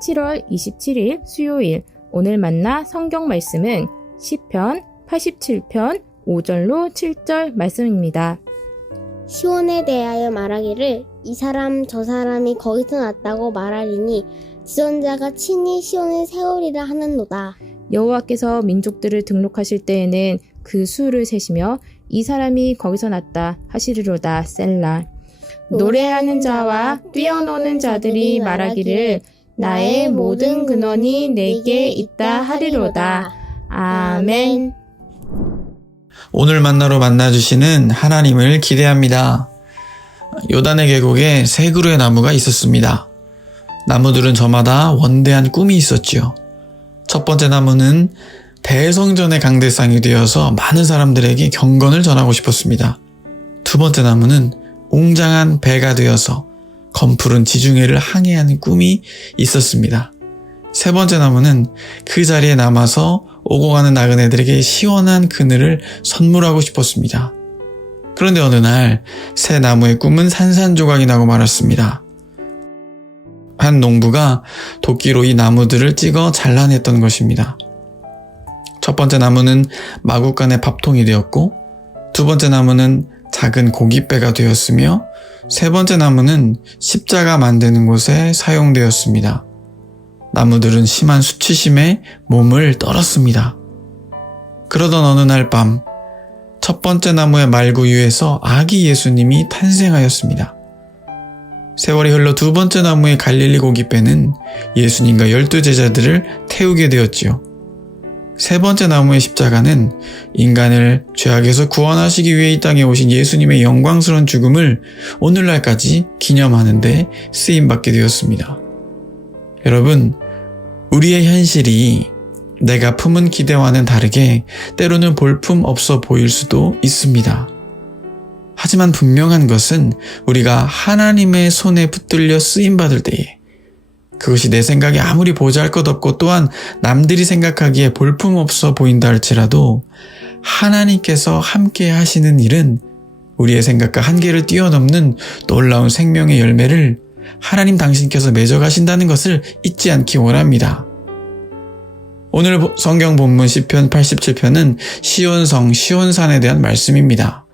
7월 27일 수요일 오늘 만나 성경 말씀은 시편 87편 5절로 7절 말씀입니다. 시온에 대하여 말하기를 이 사람 저 사람이 거기서 났다고 말하리니 지존자가 친히 시온을 세우리라 하는도다. 여호와께서 민족들을 등록하실 때에는 그 수를 세시며 이 사람이 거기서 났다 하시리로다. 셀라. 노래하는 자와 뛰어노는 자들이 말하기를 나의 모든 근원이 내게 있다 하리로다. 아멘. 오늘 만나러 만나주시는 하나님을 기대합니다. 요단의 계곡에 세 그루의 나무가 있었습니다. 나무들은 저마다 원대한 꿈이 있었지요. 첫 번째 나무는 대성전의 강대상이 되어서 많은 사람들에게 경건을 전하고 싶었습니다. 두 번째 나무는 웅장한 배가 되어서 검푸른 지중해를 항해하는 꿈이 있었습니다. 세 번째 나무는 그 자리에 남아서 오고 가는 나그네들에게 시원한 그늘을 선물하고 싶었습니다. 그런데 어느 날 새 나무의 꿈은 산산조각이 나고 말았습니다. 한 농부가 도끼로 이 나무들을 찍어 잘라냈던 것입니다. 첫 번째 나무는 마구간의 밥통이 되었고, 두 번째 나무는 작은 고깃배가 되었으며, 세 번째 나무는 십자가 만드는 곳에 사용되었습니다. 나무들은 심한 수치심에 몸을 떨었습니다. 그러던 어느 날 밤, 첫 번째 나무의 말구 위에서 아기 예수님이 탄생하였습니다. 세월이 흘러 두 번째 나무의 갈릴리 고깃배는 예수님과 12 제자들을 태우게 되었지요. 세 번째 나무의 십자가는 인간을 죄악에서 구원하시기 위해 이 땅에 오신 예수님의 영광스러운 죽음을 오늘날까지 기념하는 데 쓰임받게 되었습니다. 여러분, 우리의 현실이 내가 품은 기대와는 다르게 때로는 볼품 없어 보일 수도 있습니다. 하지만 분명한 것은 우리가 하나님의 손에 붙들려 쓰임받을 때에 그것이 내 생각에 아무리 보잘것없고 또한 남들이 생각하기에 볼품없어 보인다 할지라도 하나님께서 함께 하시는 일은 우리의 생각과 한계를 뛰어넘는 놀라운 생명의 열매를 하나님 당신께서 맺어가신다는 것을 잊지 않기 원합니다. 오늘 성경 본문 시편 87편은 시온성, 시온산에 대한 말씀입니다.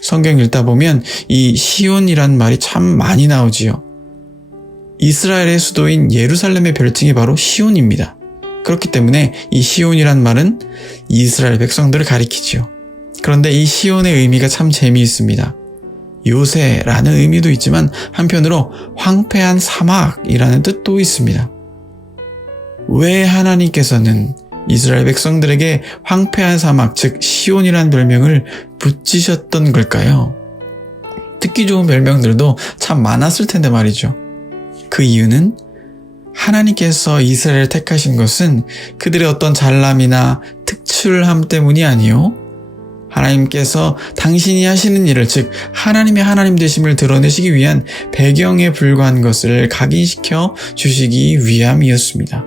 성경 읽다 보면 이 시온이란 말이 참 많이 나오지요. 이스라엘의 수도인 예루살렘의 별칭이 바로 시온입니다. 그렇기 때문에 이 시온이란 말은 이스라엘 백성들을 가리키지요. 그런데 이 시온의 의미가 참 재미있습니다. 요새라는 의미도 있지만 한편으로 황폐한 사막이라는 뜻도 있습니다. 왜 하나님께서는 이스라엘 백성들에게 황폐한 사막, 즉 시온이라는 별명을 붙이셨던 걸까요? 듣기 좋은 별명들도 참 많았을 텐데 말이죠. 그 이유는 하나님께서 이스라엘을 택하신 것은 그들의 어떤 잘남이나 특출함 때문이 아니요, 하나님께서 당신이 하시는 일을, 즉 하나님의 하나님 되심을 드러내시기 위한 배경에 불과한 것을 각인시켜 주시기 위함이었습니다.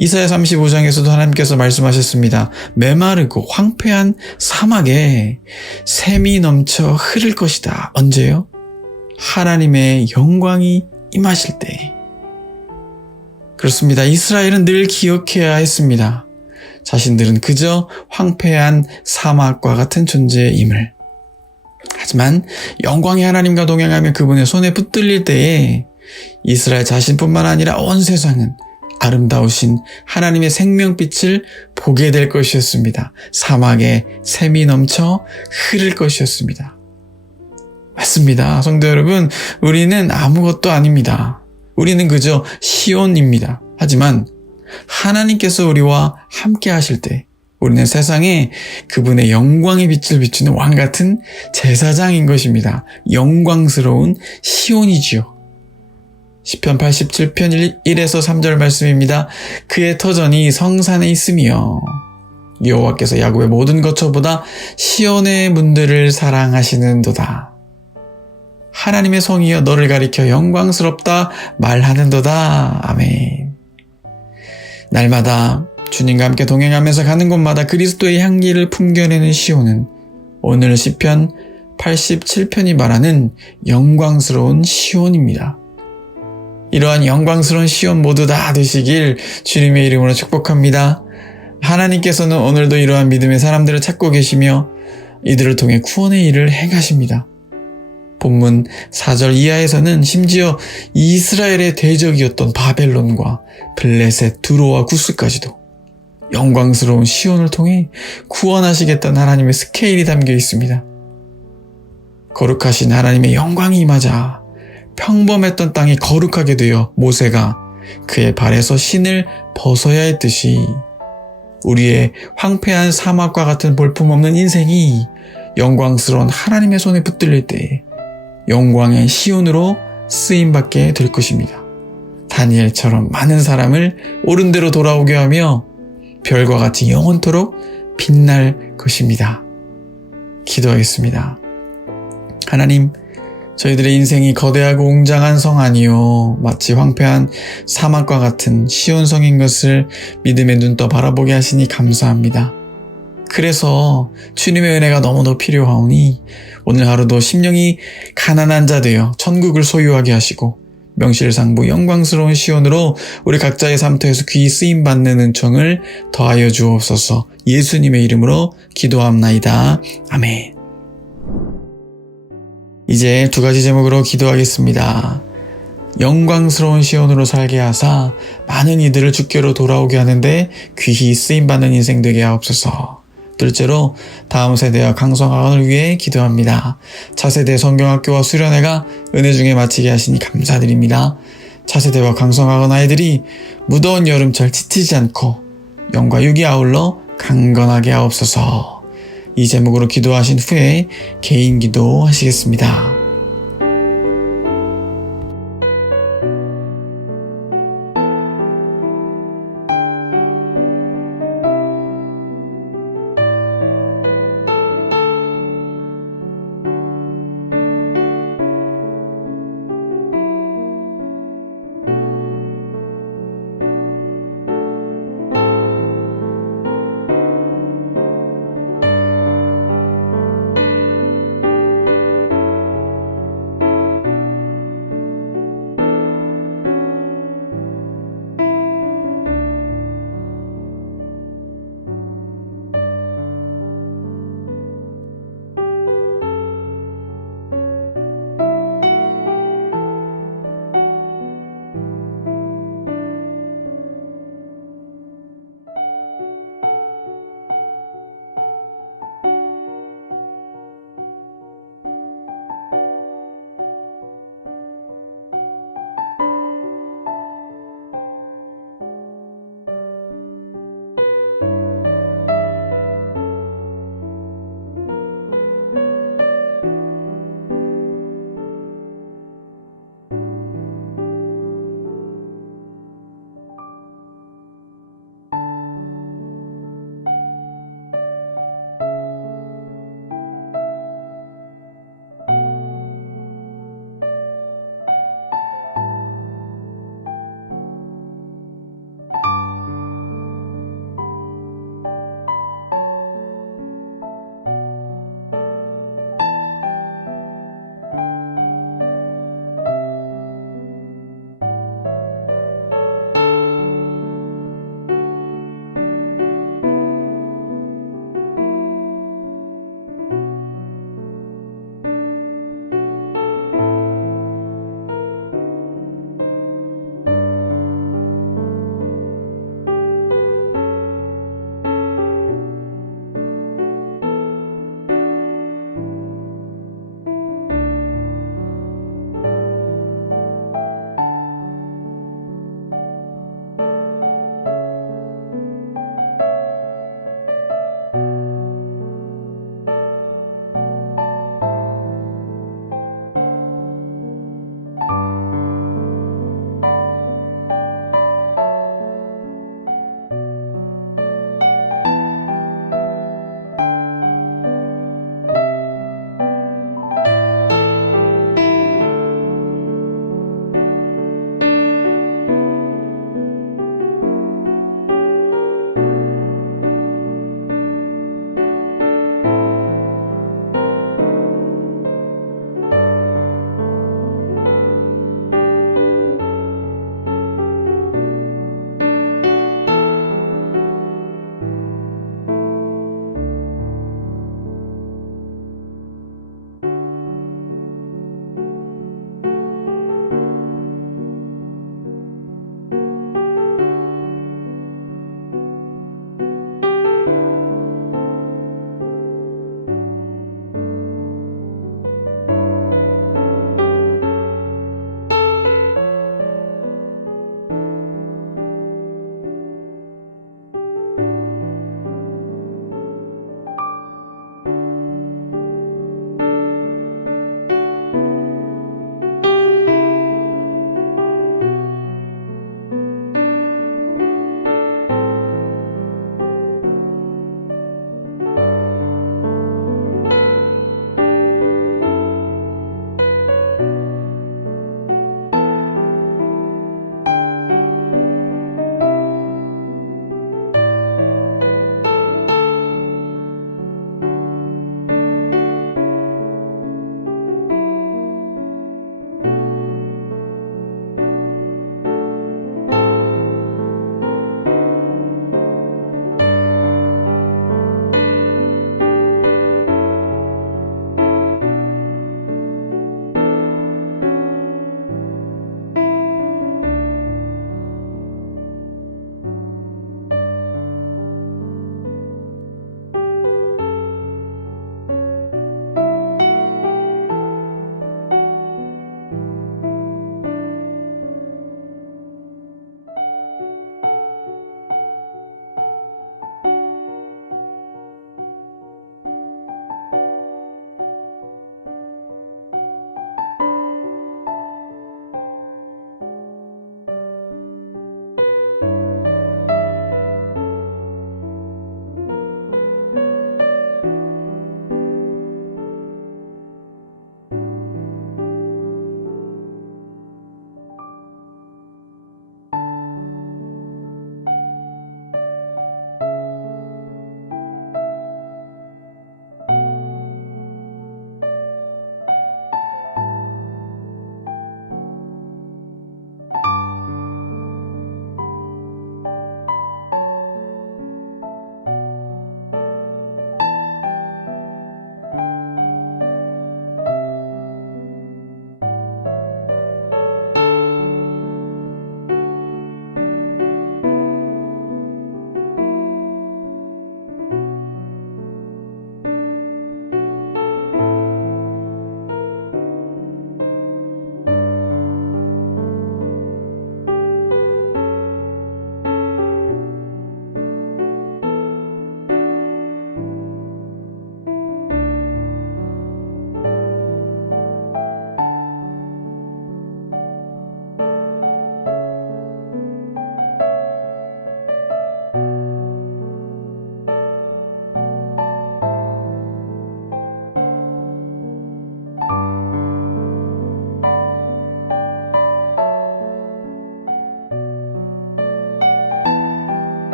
이사야 35장에서도 하나님께서 말씀하셨습니다. 메마르고 황폐한 사막에 샘이 넘쳐 흐를 것이다. 언제요? 하나님의 영광이 임하실 때. 그렇습니다. 이스라엘은 늘 기억해야 했습니다. 자신들은 그저 황폐한 사막과 같은 존재임을. 하지만 영광의 하나님과 동행하며 그분의 손에 붙들릴 때에 이스라엘 자신뿐만 아니라 온 세상은 아름다우신 하나님의 생명빛을 보게 될 것이었습니다. 사막에 샘이 넘쳐 흐를 것이었습니다. 맞습니다. 성도 여러분, 우리는 아무것도 아닙니다. 우리는 그저 시온입니다. 하지만 하나님께서 우리와 함께 하실 때 우리는 세상에 그분의 영광의 빛을 비추는 왕같은 제사장인 것입니다. 영광스러운 시온이지요. 시편 87편 1에서 3절 말씀입니다. 그의 터전이 성산에 있으며 여호와께서 야곱의 모든 거처보다 시온의 문들을 사랑하시는도다. 하나님의 성이여 너를 가리켜 영광스럽다 말하는도다. 아멘. 날마다 주님과 함께 동행하면서 가는 곳마다 그리스도의 향기를 풍겨내는 시온은 오늘 시편 87편이 말하는 영광스러운 시온입니다. 이러한 영광스러운 시온 모두 다 되시길 주님의 이름으로 축복합니다. 하나님께서는 오늘도 이러한 믿음의 사람들을 찾고 계시며 이들을 통해 구원의 일을 행하십니다. 본문 4절 이하에서는 심지어 이스라엘의 대적이었던 바벨론과 블레셋, 두로와 구스까지도 영광스러운 시온을 통해 구원하시겠다는 하나님의 스케일이 담겨 있습니다. 거룩하신 하나님의 영광이 임하자 평범했던 땅이 거룩하게 되어 모세가 그의 발에서 신을 벗어야 했듯이 우리의 황폐한 사막과 같은 볼품없는 인생이 영광스러운 하나님의 손에 붙들릴 때 영광의 시온으로 쓰임받게 될 것입니다. 다니엘처럼 많은 사람을 옳은 대로 돌아오게 하며 별과 같이 영원토록 빛날 것입니다. 기도하겠습니다. 하나님, 저희들의 인생이 거대하고 웅장한 성 아니요 마치 황폐한 사막과 같은 시온성인 것을 믿음의 눈 떠 바라보게 하시니 감사합니다. 그래서 주님의 은혜가 너무도 필요하오니 오늘 하루도 심령이 가난한 자 되어 천국을 소유하게 하시고 명실상부 영광스러운 시온으로 우리 각자의 삶터에서 귀히 쓰임받는 은총을 더하여 주옵소서. 예수님의 이름으로 기도합나이다. 아멘. 이제 두 가지 제목으로 기도하겠습니다. 영광스러운 시온으로 살게 하사 많은 이들을 주께로 돌아오게 하는데 귀히 쓰임받는 인생 되게 하옵소서. 둘째로 다음 세대와 강성학원을 위해 기도합니다. 차세대 성경학교와 수련회가 은혜 중에 마치게 하시니 감사드립니다. 차세대와 강성학원 아이들이 무더운 여름철 지치지 않고 영과 육이 아울러 강건하게 하옵소서. 이 제목으로 기도하신 후에 개인 기도 하시겠습니다.